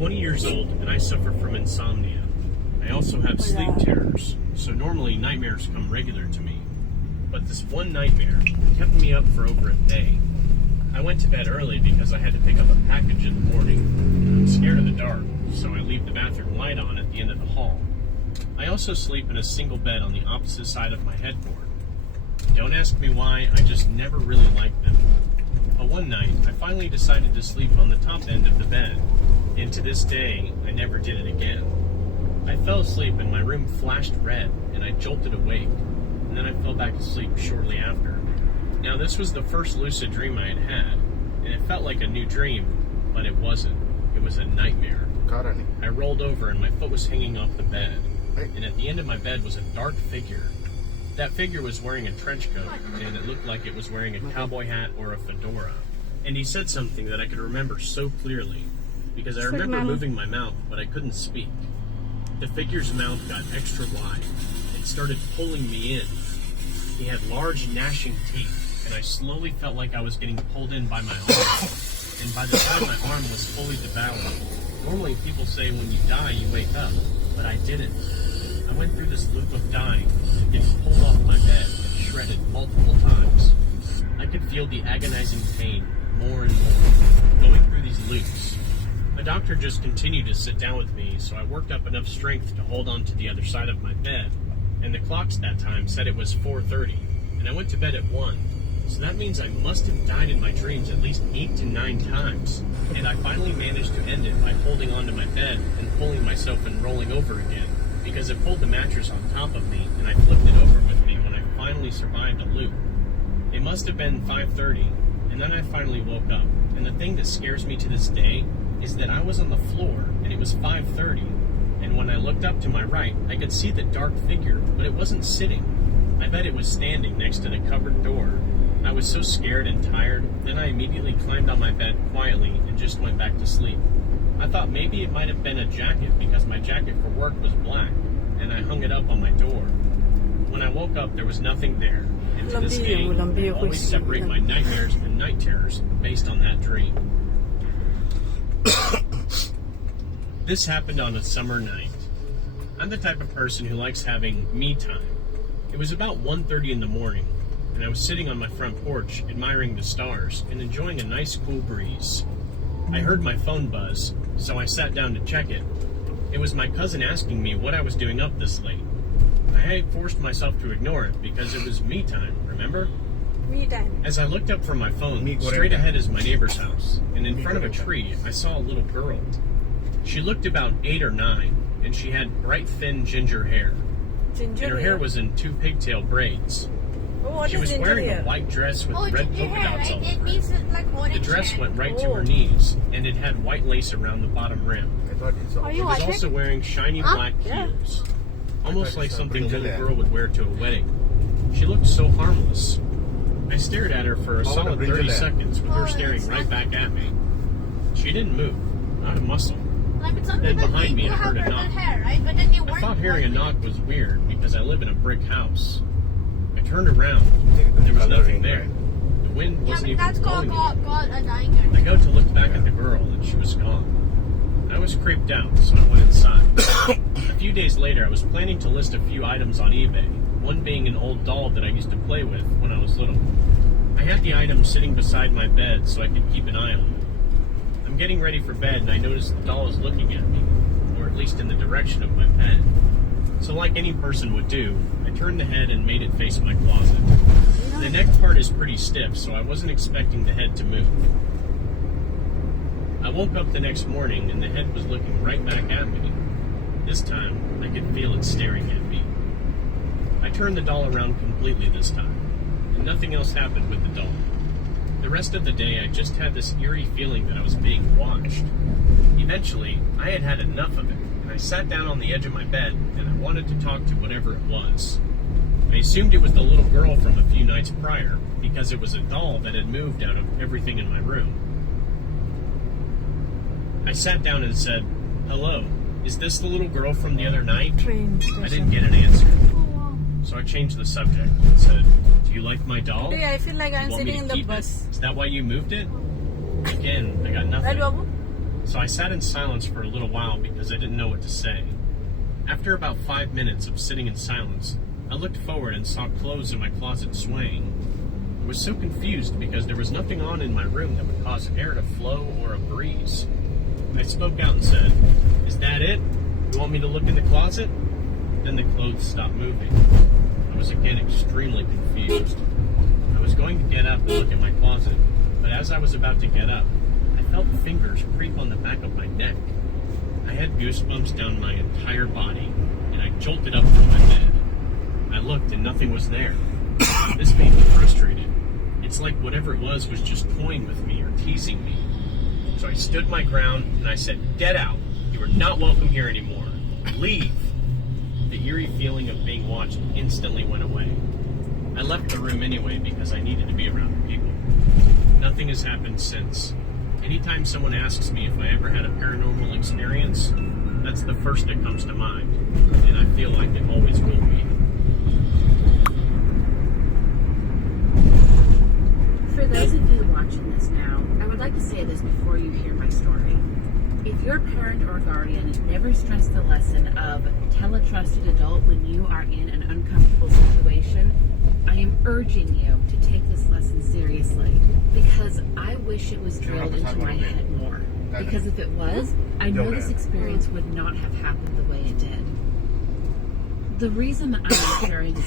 20 years old and I suffer from insomnia. I also have sleep terrors, so normally nightmares come regular to me. But this one nightmare kept me up for over a day. I went to bed early because I had to pick up a package in the morning. I'm scared of the dark, so I leave the bathroom light on at the end of the hall. I also sleep in a single bed on the opposite side of my headboard. Don't ask me why, I just never really liked them. But one night, I finally decided to sleep on the top end of the bed, and to this day, I never did it again. I fell asleep and my room flashed red, and I jolted awake, and then I fell back asleep shortly after. Now, this was the first lucid dream I had had, and it felt like a new dream, but it wasn't. It was a nightmare. I rolled over and my foot was hanging off the bed, and at the end of my bed was a dark figure. That figure was wearing a trench coat, and it looked like it was wearing a cowboy hat or a fedora. And he said something that I could remember so clearly, because I remember moving my mouth, but I couldn't speak. The figure's mouth got extra wide. It started pulling me in. He had large, gnashing teeth, and I slowly felt like I was getting pulled in by my arm. And by the time my arm was fully devoured, normally people say when you die, you wake up, but I didn't. I went through this loop of dying, getting pulled off my bed and shredded multiple times. I could feel the agonizing pain more and more, going through these loops. The doctor just continued to sit down with me, so I worked up enough strength to hold on to the other side of my bed, and the clocks that time said it was 4:30, and I went to bed at 1. So that means I must have died in my dreams at least 8 to 9 times, and I finally managed to end it by holding onto my bed and pulling myself and rolling over again, because it pulled the mattress on top of me, and I flipped it over with me when I finally survived a loop. It must have been 5:30, and then I finally woke up, and the thing that scares me to this day is that I was on the floor, and it was 5:30, and when I looked up to my right, I could see the dark figure, but it wasn't sitting. I bet it was standing next to the cupboard door. I was so scared and tired, then I immediately climbed on my bed quietly and just went back to sleep. I thought maybe it might have been a jacket because my jacket for work was black, and I hung it up on my door. When I woke up, there was nothing there, and to this day, I always separate my nightmares and night terrors based on that dream. This happened on a summer night. I'm the type of person who likes having me time. It was about 1:30 in the morning, and I was sitting on my front porch admiring the stars and enjoying a nice cool breeze. I heard my phone buzz, so I sat down to check it. It was my cousin asking me what I was doing up this late. I had forced myself to ignore it because it was me time, remember? Me time. As I looked up from my phone, straight ahead is my neighbor's house, and in front of a tree, I saw a little girl. She looked about 8 or 9, and she had bright, thin ginger hair. And her hair was in 2 pigtail braids. She was wearing a white dress with red polka dots all over it. The dress went right to her knees, and it had white lace around the bottom rim. She was also wearing shiny black heels, almost like something a little girl would wear to a wedding. She looked so harmless. I stared at her for a solid 30 seconds with her staring right back at me. She didn't move, not a muscle. Then behind me I heard a knock. I thought hearing a knock was weird because I live in a brick house. I turned around, and there was nothing there. The wind wasn't even blowing anymore. I go to look back at the girl, and she was gone. I was creeped out, so I went inside. A few days later, I was planning to list a few items on eBay, one being an old doll that I used to play with when I was little. I had the item sitting beside my bed so I could keep an eye on it. I'm getting ready for bed, and I notice the doll is looking at me, or at least in the direction of my bed. So like any person would do, I turned the head and made it face my closet. The neck part is pretty stiff, so I wasn't expecting the head to move. I woke up the next morning and the head was looking right back at me. This time, I could feel it staring at me. I turned the doll around completely this time, and nothing else happened with the doll. The rest of the day, I just had this eerie feeling that I was being watched. Eventually, I had had enough of it, and I sat down on the edge of my bed, and I wanted to talk to whatever it was. I assumed it was the little girl from a few nights prior, because it was a doll that had moved out of everything in my room. I sat down and said, "Hello, is this the little girl from the other night?" I didn't get an answer. So I changed the subject and said, "Do you like my doll? Today I feel like I'm sitting in the bus. Is that why you moved it?" Again, I got nothing. So I sat in silence for a little while because I didn't know what to say. After about 5 minutes of sitting in silence, I looked forward and saw clothes in my closet swaying. I was so confused because there was nothing on in my room that would cause air to flow or a breeze. I spoke out and said, "Is that it? You want me to look in the closet?" Then the clothes stopped moving. I was again extremely confused. I was going to get up and look at my closet, but as I was about to get up, I felt fingers creep on the back of my neck. I had goosebumps down my entire body, and I jolted up from my bed. I looked and nothing was there. This made me frustrated. It's like whatever it was just toying with me or teasing me. So I stood my ground and I said, "Get out. You are not welcome here anymore. Leave." The eerie feeling of being watched instantly went away. I left the room anyway because I needed to be around people. Nothing has happened since. Anytime someone asks me if I ever had a paranormal experience, that's the first that comes to mind, and I feel like it always will be. For those of you watching this now, I would like to say this before you hear my story. If your parent or guardian never stressed the lesson of tell a trusted adult when you are in an uncomfortable situation, I am urging you to take this lesson seriously, because I wish it was drilled into my head more. Because if it was, I know this experience would not have happened the way it did. The reason I am sharing this